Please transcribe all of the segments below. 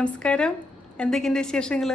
നമസ്കാരം. എന്തൊക്കെയുണ്ട് വിശേഷങ്ങൾ?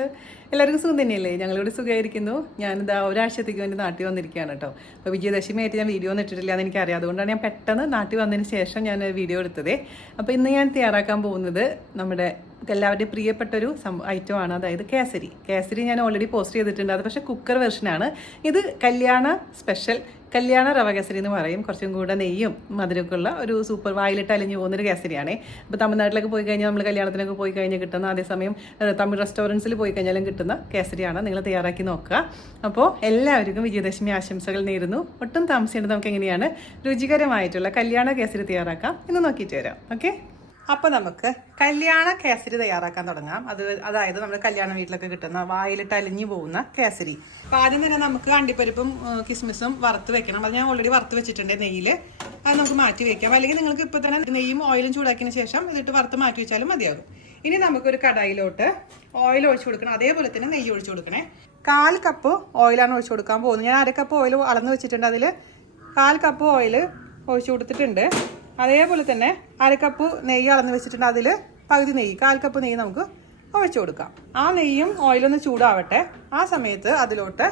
എല്ലാവർക്കും സുഖം തന്നെയല്ലേ? ഞങ്ങളിവിടെ സുഖമായിരിക്കുന്നു. ഞാനിതാ ഒരാഴ്ചത്തേക്ക് വേണ്ടി നാട്ടിൽ വന്നിരിക്കുകയാണ് കേട്ടോ. അപ്പോൾ വിജയദശമിയായിട്ട് ഞാൻ വീഡിയോ ഒന്നും ഇട്ടിട്ടില്ല എന്ന് എനിക്കറിയാം. അതുകൊണ്ടാണ് ഞാൻ പെട്ടെന്ന് നാട്ടിൽ വന്നതിന് ശേഷം ഞാൻ വീഡിയോ എടുത്തത്. അപ്പോൾ ഇന്ന് ഞാൻ തയ്യാറാക്കാൻ പോകുന്നത് നമ്മുടെ എല്ലാവരുടെയും പ്രിയപ്പെട്ടൊരു ഐറ്റമാണ്, അതായത് കേസരി. കേസരി ഞാൻ ഓൾറെഡി പോസ്റ്റ് ചെയ്തിട്ടുണ്ട്. അത് പക്ഷേ കുക്കർ വെർഷനാണ്. ഇത് കല്യാണ സ്പെഷ്യൽ കല്യാണ റവ കേസരി എന്ന് പറയും. കുറച്ചും കൂടെ നെയ്യും മധുരമൊക്കെ ഉള്ള ഒരു സൂപ്പർ വായിലിട്ട് അലിഞ്ഞു പോകുന്നൊരു കേസരിയാണ്. അപ്പോൾ തമിഴ്നാട്ടിലൊക്കെ പോയി കഴിഞ്ഞാൽ നമ്മൾ കല്യാണത്തിനൊക്കെ പോയി കഴിഞ്ഞാൽ കിട്ടുന്ന, അതേസമയം തമിഴ് റെസ്റ്റോറൻറ്റ്സിൽ പോയി കഴിഞ്ഞാലും കിട്ടുന്ന കേസരിയാണ്. നിങ്ങൾ തയ്യാറാക്കി നോക്കുക. അപ്പോൾ എല്ലാവർക്കും വിജയദശമി ആശംസകൾ നേരുന്നു. ഒട്ടും താമസിക്കേണ്ടത് നമുക്ക് എങ്ങനെയാണ് രുചികരമായിട്ടുള്ള കല്യാണ കേസരി തയ്യാറാക്കാം എന്ന് നോക്കിയിട്ട് വരാം. ഓക്കെ, അപ്പോൾ നമുക്ക് കല്യാണ കേസരി തയ്യാറാക്കാൻ തുടങ്ങാം. അതായത് നമ്മുടെ കല്യാണ വീട്ടിലൊക്കെ കിട്ടുന്ന വായിലിട്ട് അലിഞ്ഞു പോകുന്ന കേസരി. അപ്പോൾ ആദ്യം തന്നെ നമുക്ക് അണ്ടിപ്പരിപ്പും കിസ്മിസും വറുത്ത് വെക്കണം. അത് ഞാൻ ഓൾറെഡി വറുത്ത് വെച്ചിട്ടുണ്ട് നെയ്യിൽ. അത് നമുക്ക് മാറ്റി വെക്കാം. അല്ലെങ്കിൽ നിങ്ങൾക്ക് ഇപ്പോൾ തന്നെ നെയ്യും ഓയിലും ചൂടാക്കിയതിന് ശേഷം ഇതിട്ട് വറുത്ത് മാറ്റി വെച്ചാലും മതിയാകും. ഇനി നമുക്കൊരു കടായിലോട്ട് ഓയിൽ ഒഴിച്ചു കൊടുക്കണം. അതേപോലെ തന്നെ നെയ്യ് ഒഴിച്ചു കൊടുക്കണേ. 1/4 കപ്പ് ഓയിലാണ് ഒഴിച്ചു കൊടുക്കാൻ പോകുന്നത്. ഞാൻ 1/2 കപ്പ് ഓയിൽ അളന്ന് വെച്ചിട്ടുണ്ട്. അതിൽ 1/4 കപ്പ് ഓയിൽ ഒഴിച്ചു കൊടുത്തിട്ടുണ്ട്. അതേപോലെ തന്നെ 1/2 കപ്പ് നെയ്യ് അളന്ന് വെച്ചിട്ടുണ്ട്. അതിൽ പകുതി നെയ്യ്, 1/4 കപ്പ് നെയ്യ് നമുക്ക് ഒഴിച്ചു കൊടുക്കാം. ആ നെയ്യും ഓയിലൊന്ന് ചൂടാവട്ടെ. ആ സമയത്ത് അതിലോട്ട്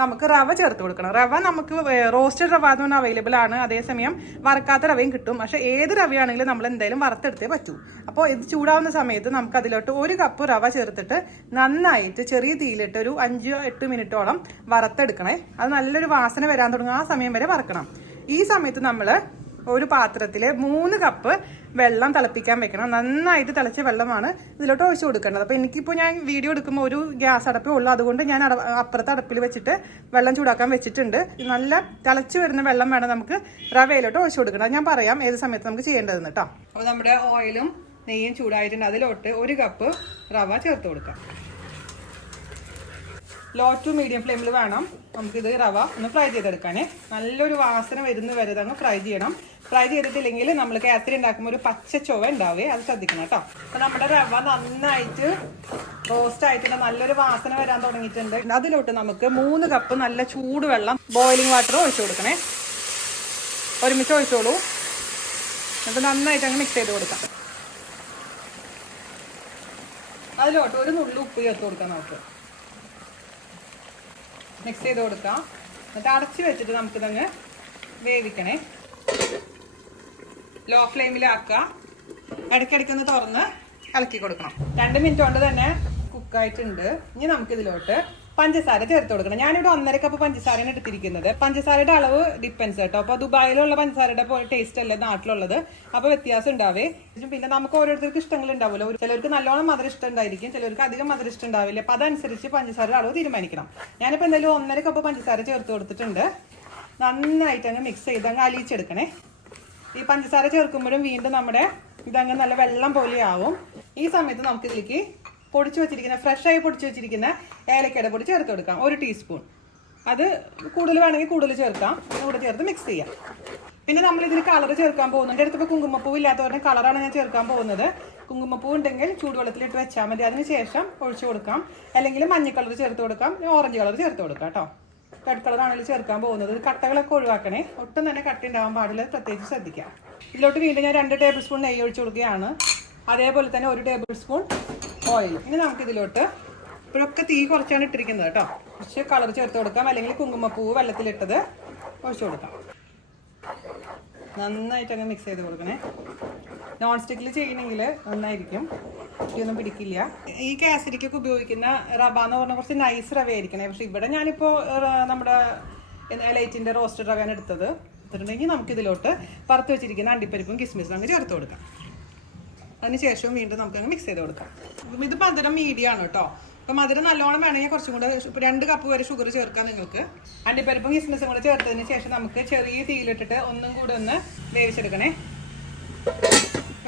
നമുക്ക് റവ ചേർത്ത് കൊടുക്കണം. റവ നമുക്ക് റോസ്റ്റഡ് റവ എന്ന് പറഞ്ഞാൽ അവൈലബിൾ ആണ്. അതേസമയം വറക്കാത്ത റവയും കിട്ടും. പക്ഷേ ഏത് റവയാണെങ്കിലും നമ്മൾ എന്തായാലും വറുത്തെടുത്തേ പറ്റൂ. അപ്പോൾ ഇത് ചൂടാവുന്ന സമയത്ത് നമുക്ക് അതിലോട്ട് 1 കപ്പ് റവ ചേർത്തിട്ട് നന്നായിട്ട് ചെറിയ തീയിലിട്ട് ഒരു 5-8 മിനിറ്റോളം വറുത്തെടുക്കണേ. അത് നല്ലൊരു വാസന വരാൻ തുടങ്ങും. ആ സമയം വരെ വറക്കണം. ഈ സമയത്ത് നമ്മൾ ഒരു പാത്രത്തിൽ 3 കപ്പ് വെള്ളം തിളപ്പിക്കാൻ വെക്കണം. നന്നായിട്ട് തിളച്ച വെള്ളമാണ് ഇതിലോട്ട് ഒഴിച്ചു കൊടുക്കേണ്ടത്. അപ്പോൾ എനിക്കിപ്പോൾ ഞാൻ വീഡിയോ എടുക്കുമ്പോൾ ഒരു ഗ്യാസ് അടപ്പേ ഉള്ളൂ. അതുകൊണ്ട് ഞാൻ അപ്പുറത്തെ അടുപ്പിൽ വെച്ചിട്ട് വെള്ളം ചൂടാക്കാൻ വെച്ചിട്ടുണ്ട്. നല്ല തിളച്ച് വരുന്ന വെള്ളം വേണം നമുക്ക് റവയിലോട്ട് ഒഴിച്ചു കൊടുക്കണം. ഞാൻ പറയാം ഏത് സമയത്ത് നമുക്ക് ചെയ്യേണ്ടതെന്ന് കേട്ടോ. അപ്പോൾ നമ്മുടെ ഓയിലും നെയ്യും ചൂടായിട്ടുണ്ട്. അതിലോട്ട് 1 കപ്പ് റവ ചേർത്ത് കൊടുക്കാം. ലോ ടു മീഡിയം ഫ്ലെയിമിൽ വേണം നമുക്കിത് റവ ഒന്ന് ഫ്രൈ ചെയ്തെടുക്കാനേ. നല്ലൊരു വാസന വരുന്ന വരെ അങ്ങ് ഫ്രൈ ചെയ്യണം. ഫ്രൈ ചെയ്തിട്ടില്ലെങ്കിൽ നമ്മൾ കേസരി ഉണ്ടാക്കുമ്പോൾ ഒരു പച്ച ചുവ ഉണ്ടാവേ, അത് ശ്രദ്ധിക്കണം കേട്ടോ. അപ്പോൾ നമ്മുടെ റവ നന്നായിട്ട് റോസ്റ്റ് ആയിട്ടുണ്ട്. നല്ലൊരു വാസന വരാൻ തുടങ്ങിയിട്ടുണ്ട്. അതിലോട്ട് നമുക്ക് 3 കപ്പ് നല്ല ചൂടുവെള്ളം ബോയിലിംഗ് വാട്ടർ ഒഴിച്ചു കൊടുക്കണേ. ഒരുമിച്ച് ഒഴിച്ചോളൂ. എന്നിട്ട് നന്നായിട്ട് അങ്ങ് മിക്സ് ചെയ്ത് കൊടുക്കാം. അതിലോട്ട് ഒരു നുള്ളു ഉപ്പ് ചേർത്ത് കൊടുക്കാം. നമുക്ക് മിക്സ് ചെയ്ത് കൊടുക്കാം. എന്നിട്ട് അടച്ച് വെച്ചിട്ട് നമുക്കിതങ്ങ് വേവിക്കണേ. ലോ ഫ്ലെയിമിലാക്കുക. ഇടയ്ക്കിടയ്ക്കൊന്ന് തുറന്ന് ഇളക്കി കൊടുക്കണം. 2 മിനിറ്റ് കൊണ്ട് തന്നെ കുക്കായിട്ടുണ്ട്. ഇനി നമുക്കിതിലോട്ട് പഞ്ചസാര ചേർത്ത് കൊടുക്കണം. ഞാനിവിടെ 1.5 കപ്പ് പഞ്ചസാരയാണ് എടുത്തിരിക്കുന്നത്. പഞ്ചസാരയുടെ അളവ് ഡിപ്പെൻസ് കേട്ടോ. അപ്പോൾ ദുബായിലുള്ള പഞ്ചസാരയുടെ പോലെ ടേസ്റ്റ് അല്ല നാട്ടിലുള്ളത്. അപ്പോൾ വ്യത്യാസം ഉണ്ടാവേ. പിന്നെ നമുക്ക് ഓരോരുത്തർക്ക് ഇഷ്ടങ്ങൾ ഉണ്ടാവില്ല. ചിലർക്ക് നല്ലോണം മധുരം ഇഷ്ടം ഉണ്ടായിരിക്കും, ചിലർക്ക് അധികം മധുരം ഇഷ്ടം ഉണ്ടാവില്ല. അപ്പോൾ അതനുസരിച്ച് പഞ്ചസാരയുടെ അളവ് തീരുമാനിക്കണം. ഞാനിപ്പോൾ എന്തായാലും 1.5 കപ്പ് പഞ്ചസാര ചേർത്ത് കൊടുത്തിട്ടുണ്ട്. നന്നായിട്ട് അങ്ങ് മിക്സ് ചെയ്ത് അങ്ങ് അലിയിച്ചെടുക്കണേ. ഈ പഞ്ചസാര ചേർക്കുമ്പോഴും വീണ്ടും നമ്മുടെ ഇതങ്ങ് നല്ല വെള്ളം പോലെ ആവും. ഈ സമയത്ത് നമുക്കിതിലേക്ക് പൊടിച്ചു വെച്ചിരിക്കുന്ന ഫ്രഷായി പൊടിച്ചു വെച്ചിരിക്കുന്ന ഏലക്കയുടെ പൊടി ചേർത്ത് കൊടുക്കാം. 1 ടീസ്പൂൺ. അത് കൂടുതൽ വേണമെങ്കിൽ കൂടുതൽ ചേർക്കാം. കൂടെ ചേർത്ത് മിക്സ് ചെയ്യാം. പിന്നെ നമ്മൾ ഇതിന് കളർ ചേർക്കാൻ പോകുന്നുണ്ട്. എടുത്തപ്പോൾ കുങ്കുമപ്പൂ ഇല്ലാത്തവരുടെ കളറാണ് ഞാൻ ചേർക്കാൻ പോകുന്നത്. കുങ്കുമപ്പൂ ഉണ്ടെങ്കിൽ ചൂടുവെള്ളത്തിലിട്ട് വെച്ചാൽ മതി. അതിന് ശേഷം ഒഴിച്ചു കൊടുക്കാം. അല്ലെങ്കിൽ മഞ്ഞ കളർ ചേർത്ത് കൊടുക്കാം, ഓറഞ്ച് കളർ ചേർത്ത് കൊടുക്കാം കേട്ടോ. റെഡ് കളറാണെങ്കിലും ചേർക്കാൻ പോകുന്നത്. കട്ടകളൊക്കെ ഒഴിവാക്കണേ. ഒട്ടും തന്നെ കട്ട ഉണ്ടാവാൻ പാടില്ല, പ്രത്യേകിച്ച് ശ്രദ്ധിക്കാം. ഇതിലോട്ട് വീണ്ടും ഞാൻ 2 ടേബിൾ സ്പൂൺ നെയ്യ് ഒഴിച്ചു കൊടുക്കുകയാണ്. അതേപോലെ തന്നെ 1 ടേബിൾ സ്പൂൺ ഓയിൽ. ഇനി നമുക്കിതിലോട്ട് ഇപ്പോഴൊക്കെ തീ കുറച്ചാണ് ഇട്ടിരിക്കുന്നത് കേട്ടോ. കുറച്ച് കളർ ചേർത്ത് കൊടുക്കാം. അല്ലെങ്കിൽ കുങ്കുമപ്പൂവ് വെള്ളത്തിലിട്ടത് ഒഴിച്ചു കൊടുക്കാം. നന്നായിട്ട് അങ്ങ് മിക്സ് ചെയ്ത് കൊടുക്കണേ. നോൺ സ്റ്റിക്കിൽ ചെയ്യണമെങ്കിൽ നന്നായിരിക്കും, ഒന്നും പിടിക്കില്ല. ഈ കേസരിക്കൊക്കെ ഉപയോഗിക്കുന്ന റവ എന്ന് പറഞ്ഞാൽ കുറച്ച് നൈസ് റവ ആയിരിക്കണേ. പക്ഷെ ഇവിടെ ഞാനിപ്പോൾ നമ്മുടെ ലൈറ്റിൻ്റെ റോസ്റ്റഡ് റവയാണ് എടുത്തിട്ടുണ്ടെങ്കിൽ നമുക്കിതിലോട്ട് വറുത്ത് വെച്ചിരിക്കുന്ന അണ്ടിപ്പരിപ്പും കിസ്മിസും അങ്ങ് ചേർത്ത് കൊടുക്കാം. അതിനുശേഷം വീണ്ടും നമുക്കങ്ങ് മിക്സ് ചെയ്ത് കൊടുക്കാം. ഇത് മധുരം മീഡിയം ആണ് കേട്ടോ. അപ്പോൾ മധുരം നല്ലോണം വേണമെങ്കിൽ കുറച്ചും കൂടെ 2 കപ്പ് വരെ ഷുഗർ ചേർക്കാം നിങ്ങൾക്ക്. അണ്ടിപ്പരിപ്പും കിസ്മിസും കൂടെ ചേർത്തതിന് ശേഷം നമുക്ക് ചെറിയ തീയിലിട്ടിട്ട് ഒന്നും കൂടെ ഒന്ന് വേവിച്ചെടുക്കണേ.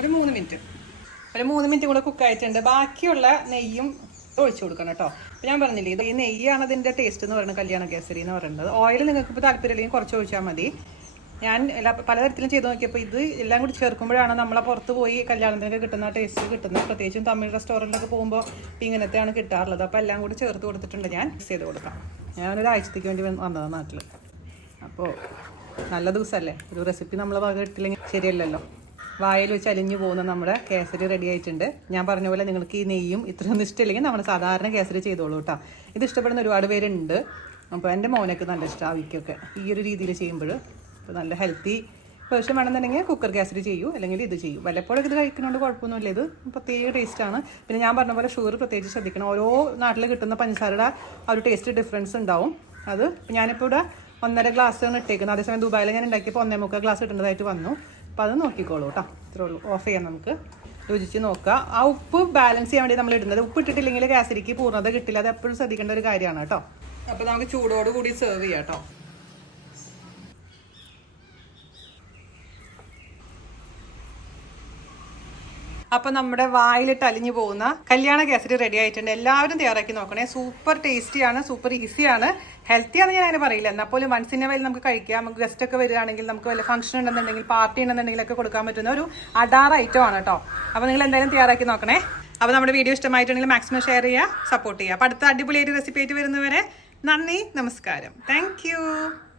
ഒരു 3 മിനിറ്റ് കൂടെ കുക്കായിട്ടുണ്ട്. ബാക്കിയുള്ള നെയ്യും ഒഴിച്ചു കൊടുക്കണം കേട്ടോ. അപ്പോൾ ഞാൻ പറഞ്ഞില്ലേ, ഇത് ഈ നെയ്യാണ് അതിൻ്റെ ടേസ്റ്റ് എന്ന് പറയുന്നത് കല്യാണ കേസരി എന്ന് പറയുന്നത്. ഓയിൽ നിങ്ങൾക്ക് ഇപ്പോൾ താല്പര്യമില്ലെങ്കിൽ കുറച്ച് ഒഴിച്ചാൽ മതി. ഞാൻ പലതരത്തിലും ചെയ്ത് നോക്കിയപ്പോൾ ഇത് എല്ലാം കൂടി ചേർക്കുമ്പോഴാണ് നമ്മളെ പുറത്ത് പോയി കല്യാണത്തിനൊക്കെ കിട്ടുന്ന ടേസ്റ്റ് കിട്ടുന്നത്. പ്രത്യേകിച്ചും തമിഴ് റെസ്റ്റോറൻറ്റിലൊക്കെ പോകുമ്പോൾ ഇങ്ങനത്തെയാണ് കിട്ടാറുള്ളത്. അപ്പോൾ എല്ലാം കൂടി ചേർത്ത് കൊടുത്തിട്ടുണ്ട്. ഞാൻ മിക്സ് ചെയ്ത് കൊടുക്കാം. ഞാനൊരാഴ്ചത്തേക്ക് വേണ്ടി വന്നതാണ് നാട്ടിൽ. അപ്പോൾ നല്ല ദിവസമല്ലേ, ഒരു റെസിപ്പി നമ്മളെ വക ഇട്ടില്ലെങ്കിൽ ശരിയല്ലല്ലോ. വായിൽ വെച്ച് അലിഞ്ഞു പോകുന്ന നമ്മുടെ കേസരി റെഡി ആയിട്ടുണ്ട്. ഞാൻ പറഞ്ഞ പോലെ നിങ്ങൾക്ക് ഈ നെയ്യും ഇത്രയൊന്നും ഇഷ്ടമില്ലെങ്കിൽ നമ്മൾ സാധാരണ കേസരി ചെയ്തോളൂ കേട്ടോ. ഇത് ഇഷ്ടപ്പെടുന്ന ഒരുപാട് പേരുണ്ട്. അപ്പോൾ എൻ്റെ മോനൊക്കെ നല്ല ഇഷ്ടം അവിക്കൊക്കെ ഈ ഒരു രീതിയിൽ ചെയ്യുമ്പോൾ. അപ്പോൾ നല്ല ഹെൽത്തി വേർഷൻ വേണമെന്നുണ്ടെങ്കിൽ കുക്കർ കേസരി ചെയ്യൂ, അല്ലെങ്കിൽ ഇത് ചെയ്യൂ. വല്ലപ്പോഴൊക്കെ ഇത് കഴിക്കുന്നതുകൊണ്ട് കുഴപ്പമൊന്നുമില്ല. ഇത് പ്രത്യേക ടേസ്റ്റാണ്. പിന്നെ ഞാൻ പറഞ്ഞ പോലെ ഷുഗർ പ്രത്യേകിച്ച് ശ്രദ്ധിക്കണം. ഓരോ നാട്ടിൽ കിട്ടുന്ന പഞ്ചസാരയുടെ ആ ഒരു ടേസ്റ്റ് ഡിഫറൻസ് ഉണ്ടാവും. അത് ഞാനിപ്പോൾ ഇവിടെ 1.5 ഗ്ലാസ്സാണ് ഇട്ടേക്കുന്നത്. അതേസമയം ദുബായിൽ ഞാൻ ഉണ്ടാക്കിയപ്പോൾ 1.25 ഗ്ലാസ് ഇട്ടേണ്ടതായിട്ട് വന്നു. അപ്പോൾ അത് നോക്കിക്കോളൂ കേട്ടോ. ഇത്രേ ഉള്ളൂ. ഓഫ് ചെയ്യാം. നമുക്ക് രുചിച്ച് നോക്കുക. ആ ഉപ്പ് ബാലൻസ് ചെയ്യാൻ വേണ്ടി നമ്മൾ ഇടുന്നത്. ഉപ്പ് ഇട്ടിട്ടില്ലെങ്കിൽ കേസരിക്ക് പൂർണ്ണത കിട്ടില്ല. അത് എപ്പോഴും ശ്രദ്ധിക്കേണ്ട ഒരു കാര്യമാണ് കേട്ടോ. അപ്പോൾ നമുക്ക് ചൂടോട് കൂടി സെർവ് ചെയ്യാം കേട്ടോ. അപ്പോൾ നമ്മുടെ വായിലിട്ട് അലിഞ്ഞു പോകുന്ന കല്യാണ കേസരി റെഡി ആയിട്ടുണ്ട്. എല്ലാവരും തയ്യാറാക്കി നോക്കണേ. സൂപ്പർ ടേസ്റ്റിയാണ്, സൂപ്പർ ഈസിയാണ്, ഹെൽത്തിയാണെന്ന് ഞാൻ അങ്ങനെ പറയില്ല. എന്നാൽ പോലും വൺസ് ഇൻ എ വൈൽ നമുക്ക് കഴിക്കാം. നമുക്ക് ഗസ്റ്റ് ഒക്കെ വരികയാണെങ്കിൽ, നമുക്ക് വല്ല ഫംഗ്ഷൻ ഉണ്ടെന്നുണ്ടെങ്കിൽ, പാർട്ടി ഉണ്ടെന്നുണ്ടെങ്കിൽ ഒക്കെ കൊടുക്കാൻ പറ്റുന്ന ഒരു അഡാർ ഐറ്റം ആണ് കേട്ടോ. അപ്പോൾ നിങ്ങൾ എന്തായാലും തയ്യാറാക്കി നോക്കണേ. അപ്പോൾ നമ്മുടെ വീഡിയോ ഇഷ്ടമായിട്ടുണ്ടെങ്കിൽ മാക്സിമം ഷെയർ ചെയ്യുക, സപ്പോർട്ട് ചെയ്യുക. അപ്പോൾ അടുത്ത അടിപൊളിയായിട്ട് റെസിപ്പി ആയിട്ട് വരുന്നവരെ നന്ദി, നമസ്കാരം. താങ്ക്